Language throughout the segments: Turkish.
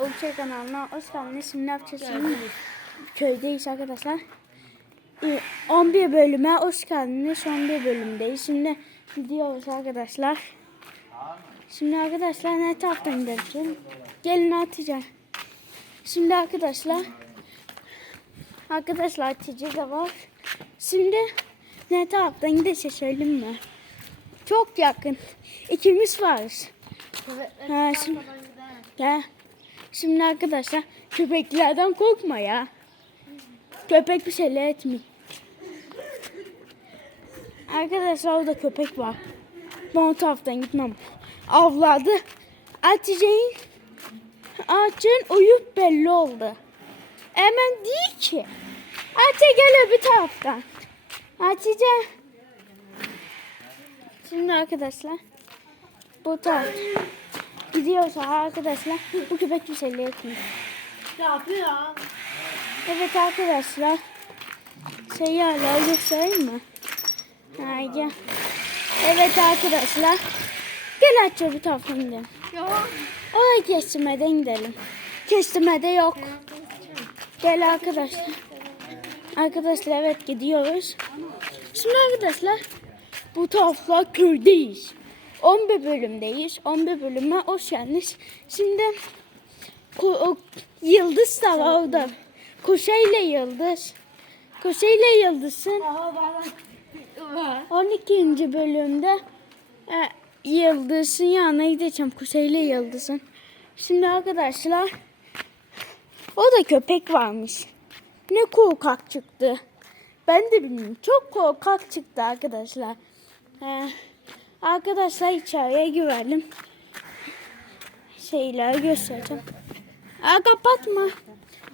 Olçay kanalına hoş geldiniz. Şimdi ne yapacağız? Şimdi köydeyiz arkadaşlar. Ee, 11 bölüme hoş geldiniz. 11 bölümdeyiz. Şimdi gidiyoruz arkadaşlar. Şimdi arkadaşlar ne taraftan gidelim? Gelin atacağım. Şimdi arkadaşlar Arkadaşlar Hatice de var. Şimdi ne taraftan gideceğiz söyleyeyim mi? Çok yakın. İkimiz varız. Ha, şimdi, ya, şimdi arkadaşlar köpeklerden korkma ya. Köpek bir şeyler etmiyor. Arkadaşlar orada köpek var. Ben o taraftan gitmem. Avladı. Hatice'nin ağaçın uyup belli oldu. Hemen değil ki. Hatice gel öbür taraftan. Hatice. Şimdi arkadaşlar bu taraf gidiyoruz arkadaşlar. Bu köpek bir şeyler etmiyor. Ne yapıyor? Evet arkadaşlar. Şey hala göstereyim mi? Haydi. Evet arkadaşlar. Gel açıyor bir gidelim. Yok. Oraya kestirmeden gidelim. Kestirmede yok. Gel arkadaşlar. Arkadaşlar evet gidiyoruz. Şimdi arkadaşlar bu taraflar köydeyiz. 11 bölümdeyiz. 11 bölüme hoş geldiniz. Şimdi o, Yıldız da var orada. Kuşayla Yıldız. Kuşayla Yıldız'ın Aha bana. Var. 12. bölümde e, Yıldız'ın yanına gideceğim. Kuzeyli Yıldız'ın. Şimdi arkadaşlar o da köpek varmış. Ne korkak çıktı. Ben de bilmiyorum. Çok korkak çıktı arkadaşlar. E, arkadaşlar içeriye girelim. Şeyler göstereceğim. Aa, kapatma.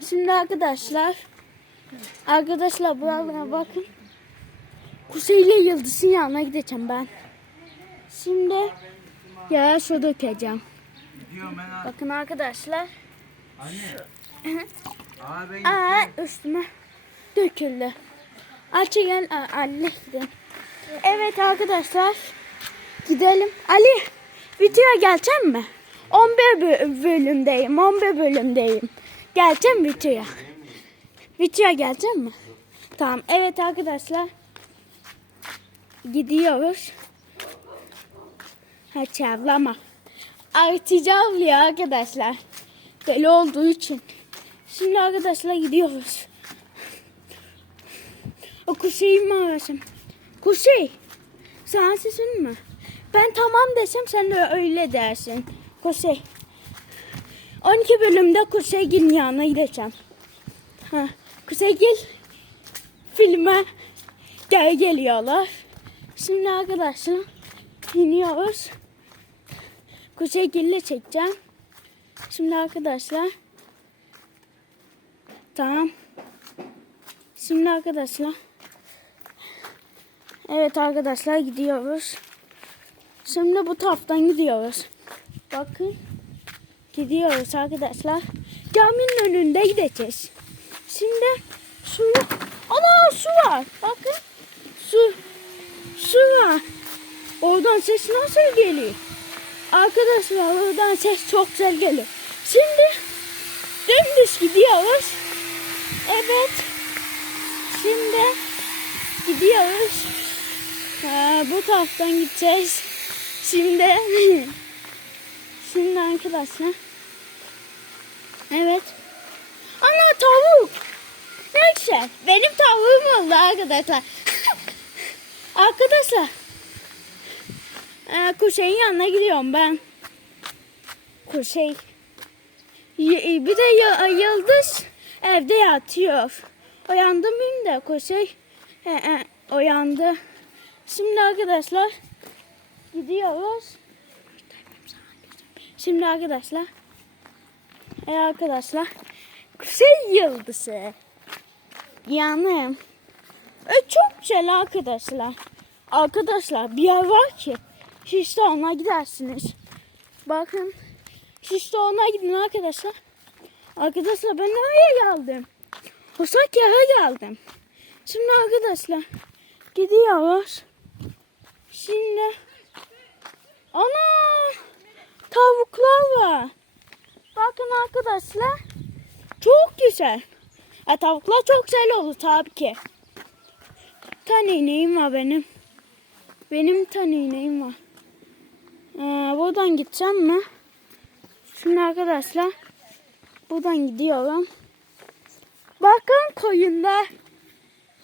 Şimdi arkadaşlar Arkadaşlar buralara bakın. Kuzeyle Yıldız'ın yanına gideceğim ben. Şimdi yaya su dökeceğim. Bakın arkadaşlar. Anne. Aa, üstüme döküldü. Açı gel gidelim. Evet arkadaşlar. Gidelim. Ali videoya gelecek mi? 11 bö- bölümdeyim. 11 bölümdeyim. Geleceğim videoya. Videoya gelecek mi? Tamam. Evet arkadaşlar. Gidiyoruz. Ha çavlama. Artıcı avlıyor arkadaşlar. Böyle olduğu için. Şimdi arkadaşlar gidiyoruz. O kuşeyi mi arasam? Kuşey. Sana sesin mi? Ben tamam desem sen de öyle dersin. Kuşey. 12 bölümde Kuşey'in yanına gideceğim. Ha, Kuşeygil filme gel geliyorlar. Şimdi arkadaşlar iniyoruz. Kuşeygil'le çekeceğim. Şimdi arkadaşlar Tamam. Şimdi arkadaşlar. Evet arkadaşlar gidiyoruz. Şimdi bu taraftan gidiyoruz. Bakın. Gidiyoruz arkadaşlar. Caminin önünde gideceğiz. Şimdi su. Ana su var. Bakın. Su. Su var. Oradan ses nasıl geliyor? Arkadaşlar oradan ses çok güzel geliyor. Şimdi dümdüz gidiyoruz. Evet. Şimdi gidiyoruz. Ha, bu taraftan gideceğiz. Şimdi Şimdi arkadaşlar. Evet. Ana tavuk. Neyse. Benim tavuğum oldu arkadaşlar. arkadaşlar. Ee, Kuşey'in yanına gidiyorum ben. Kuşey. Y- Bir de Yıldız evde yatıyor. Uyandım benim de Kuşey. He, he, uyandı. Şimdi arkadaşlar gidiyoruz. Şimdi arkadaşlar. E arkadaşlar. Kuzey yıldızı. Yani. E çok güzel arkadaşlar. Arkadaşlar bir yer var ki. De ona gidersiniz. Bakın. De ona gidin arkadaşlar. Arkadaşlar ben nereye geldim? Osak yere geldim. Şimdi arkadaşlar gidiyoruz. Şimdi ana tavuklar var. Bak bakın arkadaşlar. Çok güzel. E, tavuklar çok güzel oldu tabii ki. Tane ineğim var benim. Benim tane ineğim var. Ee, buradan gideceğim mi? Şimdi arkadaşlar buradan gidiyorum. Bakın koyunlar.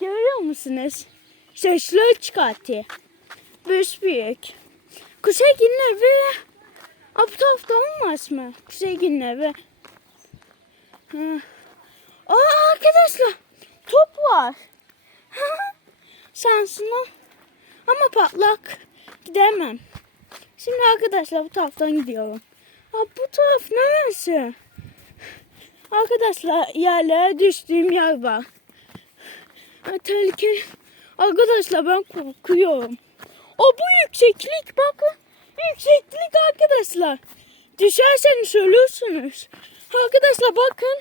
Görüyor musunuz? Sesler çıkartıyor. Büyük büyük. Kuzey günün evi. Aa, bu tarafta olmaz mı? Kuzey günün evi. Ha. Aa arkadaşlar top var. Şansına. Ama patlak. Gidemem. Şimdi arkadaşlar bu taraftan gidiyorum. Aa, bu taraf neresi? Arkadaşlar yerlere düştüğüm yer var. Aa, tehlikeli. Arkadaşlar ben korkuyorum. O bu yükseklik bakın. Yükseklik arkadaşlar. Düşerseniz ölürsünüz. Arkadaşlar bakın.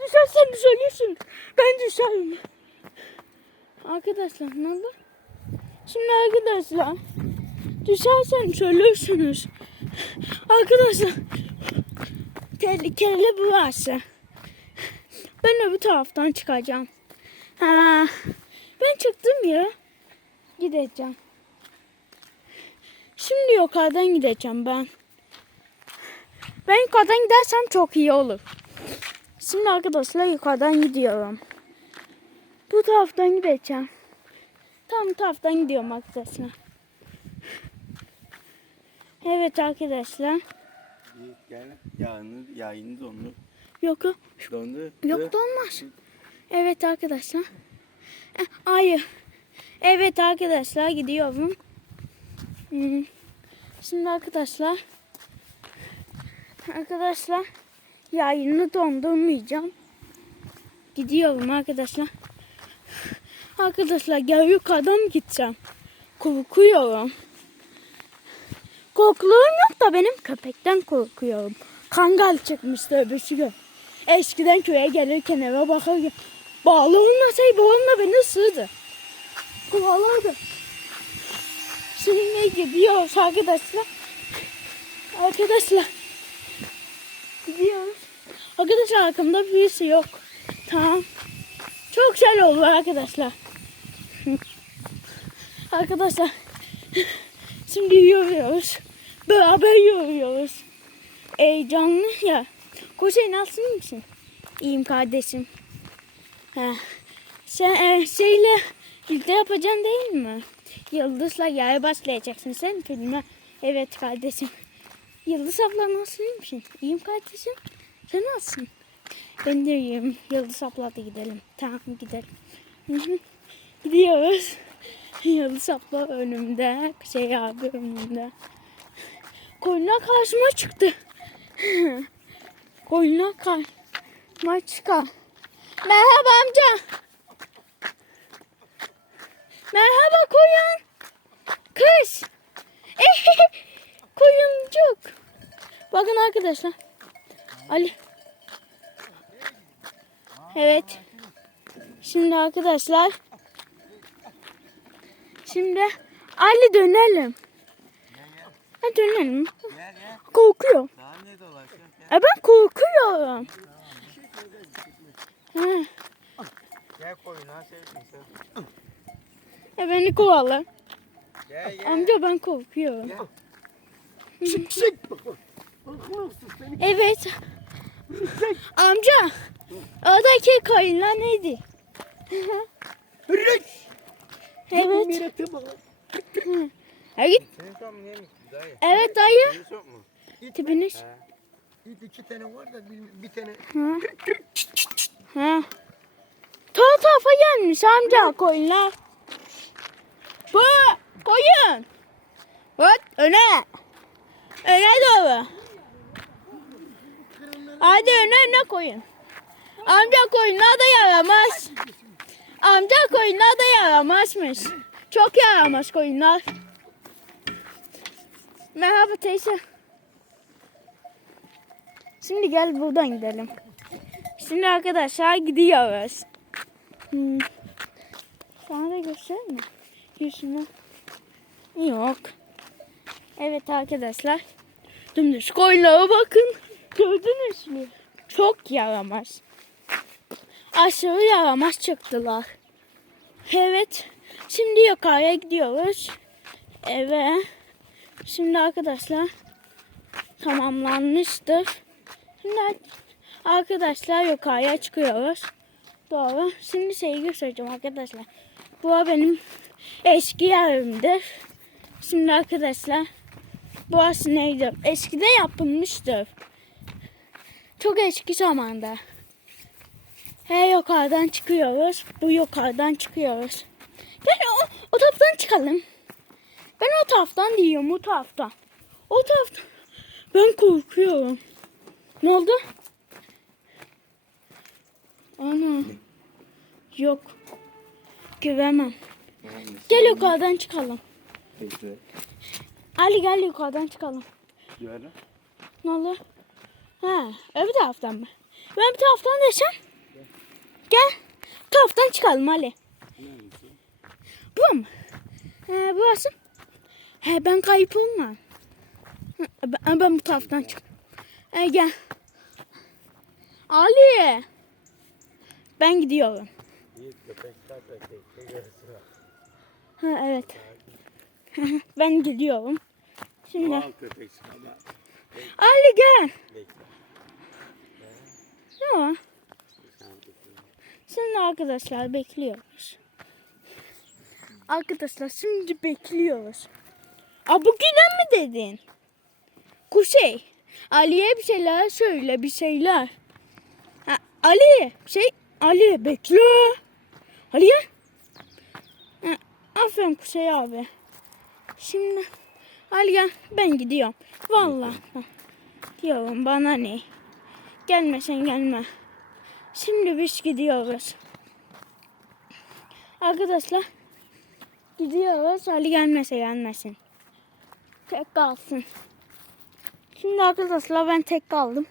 Düşerseniz ölürsünüz. Ben düşerim. Arkadaşlar ne oldu? Şimdi arkadaşlar. Düşerseniz ölürsünüz. Arkadaşlar. Tehlikeli burası. Ben öbür taraftan çıkacağım. Ha, ben çıktım ya. Gideceğim. Şimdi yukarıdan gideceğim ben. Ben yukarıdan gidersem çok iyi olur. Şimdi arkadaşlar yukarıdan gidiyorum. Bu taraftan gideceğim. Tam taraftan gidiyorum arkadaşlar. Evet arkadaşlar. Gel. Yağını, yayını dondu. Yok yok. Dondu. Yok da olmaz. Evet arkadaşlar. Eh, Hayır. Evet arkadaşlar gidiyorum. Hmm. Şimdi arkadaşlar. Arkadaşlar. Yayını dondurmayacağım. Gidiyorum arkadaşlar. Arkadaşlar gel yukarıdan gideceğim. Korkuyorum. Korkularım yok da benim köpekten korkuyorum. Kangal çıkmıştı öbürsü gün. Eskiden köye gelirken eve bakarken bağlı olmasaydı babamla beni ısırdı. Kovalardı. Şimdi gidiyoruz arkadaşlar. Arkadaşlar. Gidiyoruz. Arkadaşlar arkamda birisi yok. Tamam. Çok güzel oldu arkadaşlar. arkadaşlar. Şimdi yürüyoruz. Beraber yürüyoruz. Heyecanlı ya. Kuzey nasılsın mısın? İyiyim kardeşim. Ha. Sen e, şeyle birlikte yapacaksın değil mi? Yıldız'la yaya başlayacaksın sen filme. Evet kardeşim. Yıldız abla nasıl iyi misin? İyiyim kardeşim. Sen nasılsın? Ben de iyiyim. Yıldız abla da gidelim. Tamam gidelim. Gidiyoruz. Yıldız abla önümde. Şey abi önümde. Koyuna karşıma çıktı. Koyuna karşıma çıkar. Merhaba amca. Merhaba koyun. Kız. Koyuncuk. Bakın arkadaşlar. Ali. Evet. Şimdi arkadaşlar. Şimdi Ali dönelim. Ha, dönelim. Korkuyor. E ben korkuyorum. Ha, Gel koyuna sevsin sen. e beni kovala. Gel gel. Amca ben korkuyorum. Çık seni. Evet. Amca. Oradaki koyunlar neydi? Rık. Evet. Mirete bak. Ha git. Yemiş dayı? Evet dayı. İlk iki tane var da bir, bir tane. Ha. Ha. Ta tarafa gelmiş amca koyunlar. Bu koyun. Bak öne. Öne doğru. Hadi öne öne koyun. Amca koyunlar da yaramaz. Amca koyunlar da yaramazmış. Çok yaramaz koyunlar. Merhaba teyze. Şimdi gel buradan gidelim. Şimdi arkadaşlar gidiyoruz. Hmm. Sana da göstereyim mi? Yüzünü. Yok. Evet arkadaşlar. Dümdüz koyunlara bakın. Gördünüz mü? Çok yaramaz. Aşırı yaramaz çıktılar. Evet. Şimdi yukarıya gidiyoruz. Eve. Şimdi arkadaşlar tamamlanmıştır. Şimdi arkadaşlar yukarıya çıkıyoruz. Doğru. Şimdi şeyi göstereceğim arkadaşlar. Bu benim eski yerimdir. Şimdi arkadaşlar burası neydi? Eskide yapılmıştır. Çok eski zamanda. He yukarıdan çıkıyoruz. Bu yukarıdan çıkıyoruz. Gel o, o taraftan çıkalım. Ben o taraftan diyorum o taraftan. O taraftan. Ben korkuyorum. Ne oldu? Ana. Yok. Güvemem. Gel yukarıdan çıkalım. Bekle. Ali gel yukarıdan çıkalım. Böyle. Ne oldu? Ha, öbür taraftan mı? Ben bir taraftan desem. Gel. Bu taraftan çıkalım Ali. Bu mu? He, burası. He, ben kayıp olmam. Ben, ben bu taraftan çık. He, gel. Ali. Ben gidiyorum. İyi köpekler köpekler. Ha, evet. ben gidiyorum. Şimdi. Al köpek ama Ali gel. Ne. Şimdi arkadaşlar bekliyoruz. Arkadaşlar şimdi bekliyoruz. Aa bugüne mi dedin? Kuzey. Ali'ye bir şeyler söyle bir şeyler. Ha, Ali şey Ali bekle. Ali. Ha, aferin Kuzey abi. Şimdi Ali gel ben gidiyorum. Vallahi. Diyorum bana ne? Gelmesen gelme. Şimdi biz gidiyoruz. Arkadaşlar gidiyoruz. Ali gelmese gelmesin. Tek kalsın. Şimdi arkadaşlar ben tek kaldım.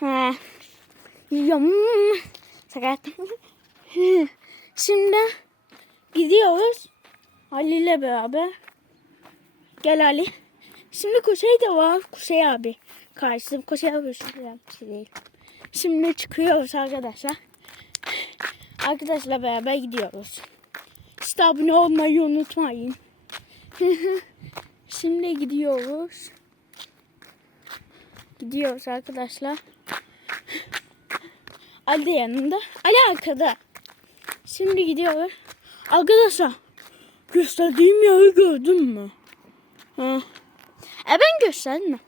He. Yiyorum. Sakat. Şimdi gidiyoruz. Ali ile beraber. Gel Ali. Şimdi Kuzey de var. Kuzey abi. Karşısında Kuzey abi şuraya bir şey değil. Şimdi çıkıyoruz arkadaşlar. Arkadaşlar beraber gidiyoruz. İşte abone olmayı unutmayın. Şimdi gidiyoruz. Gidiyoruz arkadaşlar. Ali de yanında. Ali arkada. Şimdi gidiyoruz. Arkadaşlar gösterdiğim yeri gördün mü? Ha. E ben gösterdim mi?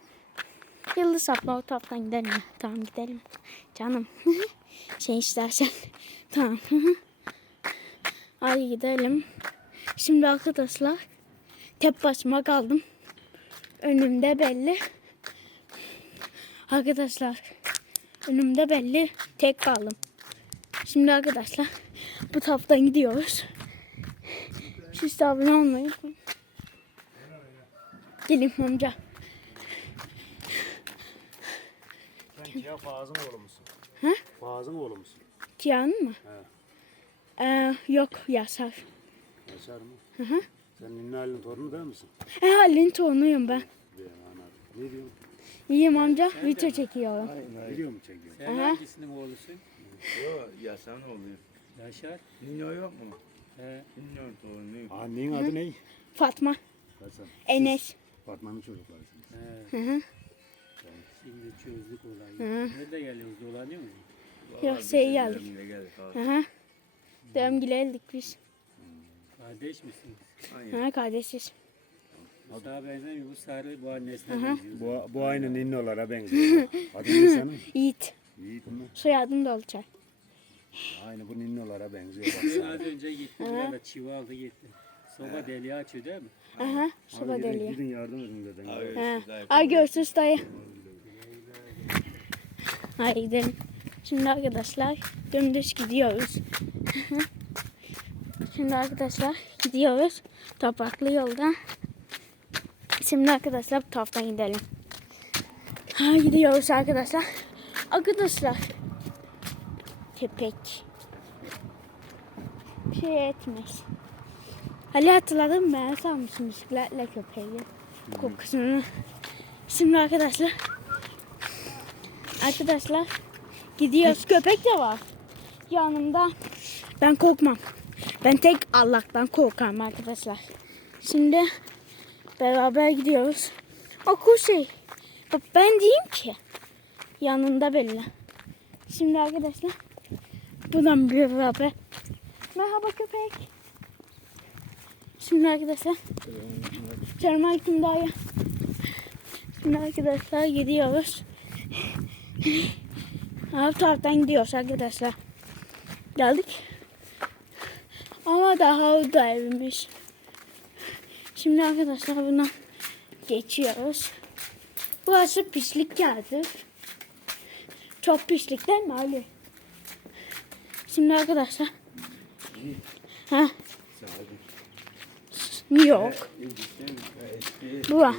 Yıldız sapla o taraftan gidelim mi? Tamam gidelim. Canım. şey istersen. tamam. Hadi gidelim. Şimdi arkadaşlar tek başıma kaldım. Önümde belli. Arkadaşlar önümde belli tek kaldım. Şimdi arkadaşlar bu taraftan gidiyoruz. Siz de abone olmayı unutmayın. Gelin amca. Sen Cihan Fazıl oğlu musun? He? Fazıl oğlu musun? Tiyanı mı? Ee, yok Yasar. Yaşar mı? Hı hı. Sen Ninni Ali'nin torunu değil misin? E, Halil'in torunuyum ben. Ben anladım. Ne diyorsun? İyiyim amca. Video çekiyorum. Biliyor mu çekiyor? Sen Aha. hangisinin oğlusun? Yo yasan oluyor. Yaşar. Nino yok mu? He. Torunu. Annenin adı ne? Fatma. Hasan. Enes. Fatma'nın çocuklarısınız. He. Hı hı. Şimdi çözdük olayı. Hı. Nerede geliyoruz? Dolanıyor mu? Yok, şey geldik. Hı hı. Dövüm geldik biz. Kardeş misiniz? Ha kardeşiz. Bu sağa benzemiyor. Bu sarı bu annesine benziyor. Bu, bu aynı Ninno'lara benziyor. Adı ne senin? Yiğit. Yiğit mi? Soyadım da olacak. Aynı bu Ninno'lara benziyor. Az önce gittim Aha. da çivi aldı gitti. Soba deliği açıyor değil mi? Aha. Soba Abi gidin, yardım edin deden. Ha. Ay görüşürüz dayı. Gidelim. Şimdi arkadaşlar dümdüz gidiyoruz. Şimdi arkadaşlar gidiyoruz. Topraklı yolda. Şimdi arkadaşlar bu taraftan gidelim. Ha, gidiyoruz arkadaşlar. Arkadaşlar. Köpek. Bir şey etmez. Ali hatırladın mı? Ben sanmışım bisikletle köpeği. Kokusunu. Şimdi arkadaşlar Arkadaşlar gidiyoruz. Köpek de var. Yanımda. Ben korkmam. Ben tek Allah'tan korkarım arkadaşlar. Şimdi beraber gidiyoruz. O. Bak ben diyeyim ki. Yanında belli. Şimdi arkadaşlar. Buradan beraber. Merhaba köpek. Şimdi arkadaşlar. Selamünaleyküm dayı. Şimdi arkadaşlar gidiyoruz. Alt taraftan gidiyoruz arkadaşlar. Geldik. Ama daha orada evimiz. Şimdi arkadaşlar buna geçiyoruz. Burası pislik geldi. Çok pislik değil mi Ali? Şimdi arkadaşlar. Ha, yok. Bura.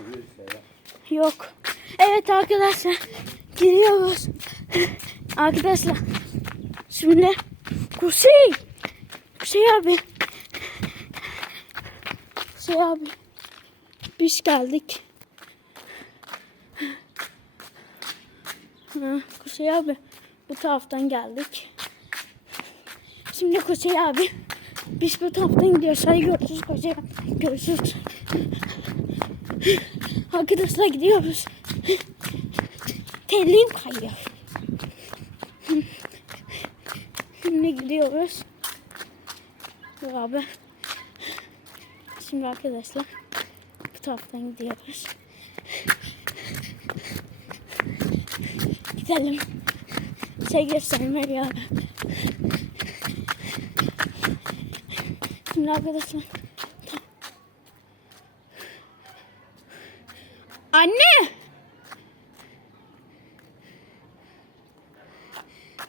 Yok. Evet arkadaşlar. Gidiyoruz. Arkadaşlar. Şimdi Kuzey. Kuzey abi. Kuzey abi. Biz geldik. Ha, Kuzey abi. Bu taraftan geldik. Şimdi Kuzey abi. Biz bu taraftan gidiyoruz. Hadi görüşürüz Kuzey abi. Görüşürüz. Arkadaşlar gidiyoruz. Telliğim kayıyor. Şimdi gidiyoruz. Beraber. Şimdi arkadaşlar bu taraftan gidiyoruz. Gidelim. Şey göstermeye ya. Şimdi arkadaşlar. Anne!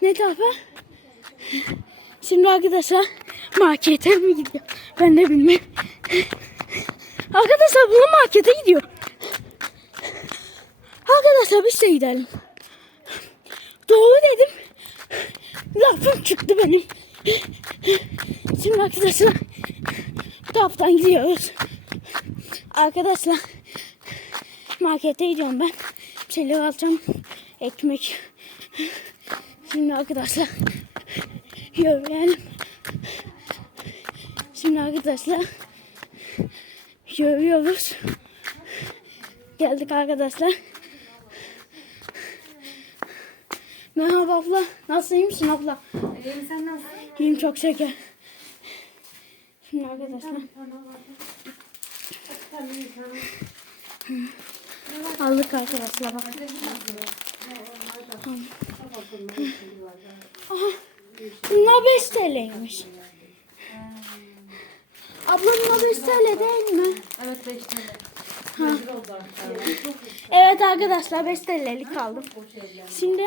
Ne tarafa? Şimdi arkadaşlar markete mi gidiyor? Ben de bilmem. Arkadaşlar bu markete gidiyor. Arkadaşlar biz de gidelim. Doğru dedim. Lafım çıktı benim. Şimdi arkadaşlar taraftan gidiyoruz. Arkadaşlar markete gidiyorum ben. Bir şeyler alacağım. Ekmek. Şimdi arkadaşlar yürüyelim. Şimdi arkadaşlar yürüyoruz. Geldik arkadaşlar. Merhaba abla. Nasılsın? iyi misin abla? İyiyim sen nasılsın? İyiyim çok şeker. Şimdi arkadaşlar aldık arkadaşlar bak. Aha, bunlar 5 TL'ymiş. Abla bunlar 5 TL değil mi? Evet 5 tane. Evet arkadaşlar 5 TL'lik aldım. Şimdi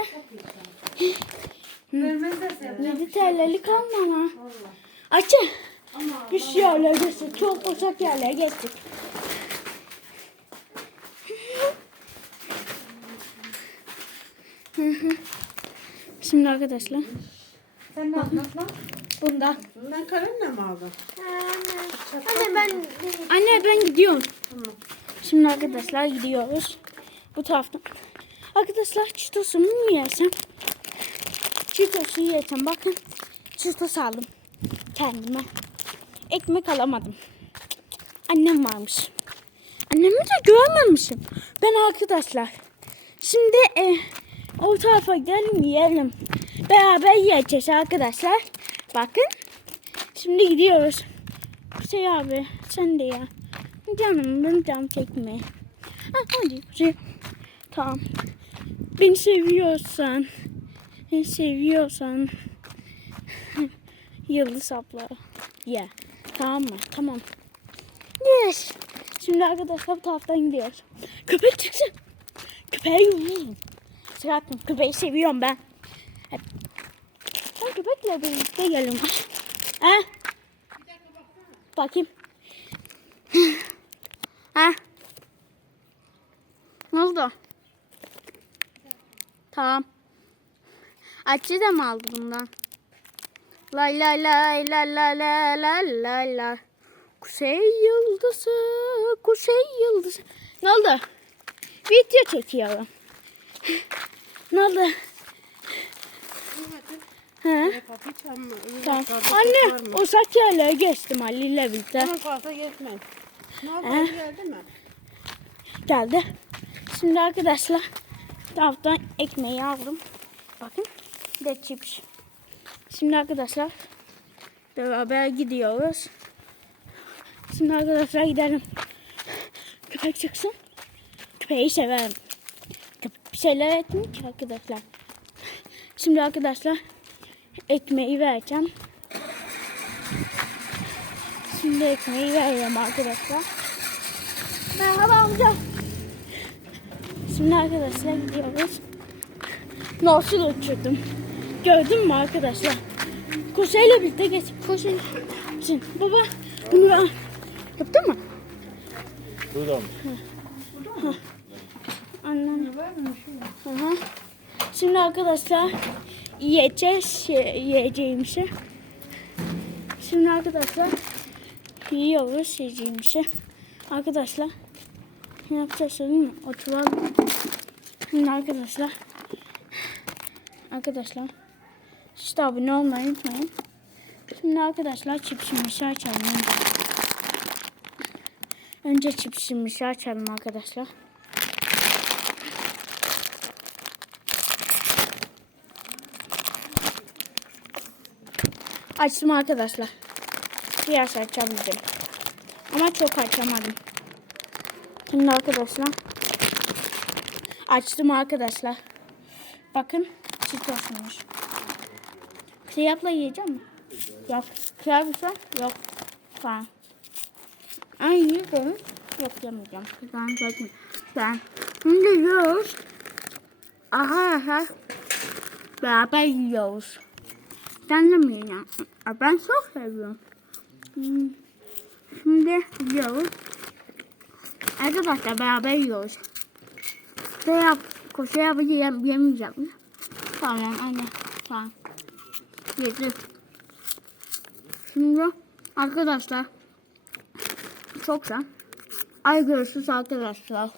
Vermezlerse 7 TL'lik alma Açı. Biz yerlere geçtik. Çok uzak yerlere geçtik. Şimdi arkadaşlar sen ne yaptın lan? bundan. Ben karınla mı aldım? Anne ben Anne ben gidiyorum. Şimdi arkadaşlar gidiyoruz. Bu taraftan. Arkadaşlar çitosumu mu yesem? Çitosu yesem. Bakın çitos aldım kendime. Ekmek alamadım. Annem varmış. Annemi de görmemişim. Ben arkadaşlar. Şimdi e, o tarafa gidelim yiyelim. Beraber yiyeceğiz arkadaşlar. Bakın. Şimdi gidiyoruz. Şey abi sen de ya. Canım ben cam çekme. Ha, hadi şey. Tamam. Beni seviyorsan. Beni seviyorsan. Yıldız abla. Ya. Tamam mı? Tamam. Yes. Şimdi arkadaşlar bu taraftan gidiyoruz. Köpek çıksın. Köpeği yiyeyim. Sırattım. Köpeği seviyorum ben. Hep. Ben köpekle birlikte gelirim. Ha? Bakayım. ha? Ne oldu? Tamam. Açı da mı aldı bundan? Lay lay lay lay lay lay lay lay lay. Kuzey yıldızı, kuzey yıldızı. Ne oldu? Video çekiyorum. Ne oldu? He. Tamam. Anne saç yerlere geçtim Ali ile birlikte. Tamam kalsa geçmeyin. Ne He. yapalım geldi mi? Geldi. Şimdi arkadaşlar taraftan ekmeği aldım. Bakın. Bir de chips. Şimdi arkadaşlar beraber gidiyoruz. Şimdi arkadaşlar gidelim. Köpek çıksın. Köpeği severim. Bir şeyler etmiyor ki arkadaşlar. Şimdi arkadaşlar ekmeği vereceğim. Şimdi ekmeği vereceğim arkadaşlar. Merhaba amca. Şimdi arkadaşlar gidiyoruz. Nasıl uçurdum? Gördün mü arkadaşlar? Koşuyla birlikte geç. Koşun. Şimdi baba bunu al. Yaptın mı? Burada mı? Annem. Hı hı. Şimdi arkadaşlar yiyeceğiz şey, yiyeceğimizi. Şimdi arkadaşlar yiyoruz yiyeceğimizi. Arkadaşlar ne yapacağız değil mi? Oturalım. Şimdi arkadaşlar arkadaşlar işte abone olmayı unutmayın. Şimdi arkadaşlar çipsimizi açalım önce. Çipsimizi açalım arkadaşlar. Açtım arkadaşlar. Biraz açabildim. Ama çok açamadım. Şimdi arkadaşlar. Açtım arkadaşlar. Bakın çıtlaşmış. Kıyapla yiyeceğim mi? Yok. Kıyapla yok. Tamam. Ay yiyeceğim. Yok yemeyeceğim. Ben çekme. Ben. Şimdi yiyoruz. Aha aha. Beraber yiyoruz. Sen de mi yiyeceksin? Aa, Ben çok seviyorum. Hmm. Şimdi yiyoruz. Arkadaşlar beraber yiyoruz. Şey yap, koşu yapı yem, yemeyeceğim. Tamam anne. Tamam. Yedim. Şimdi arkadaşlar çok güzel. Ay görüşürüz arkadaşlar.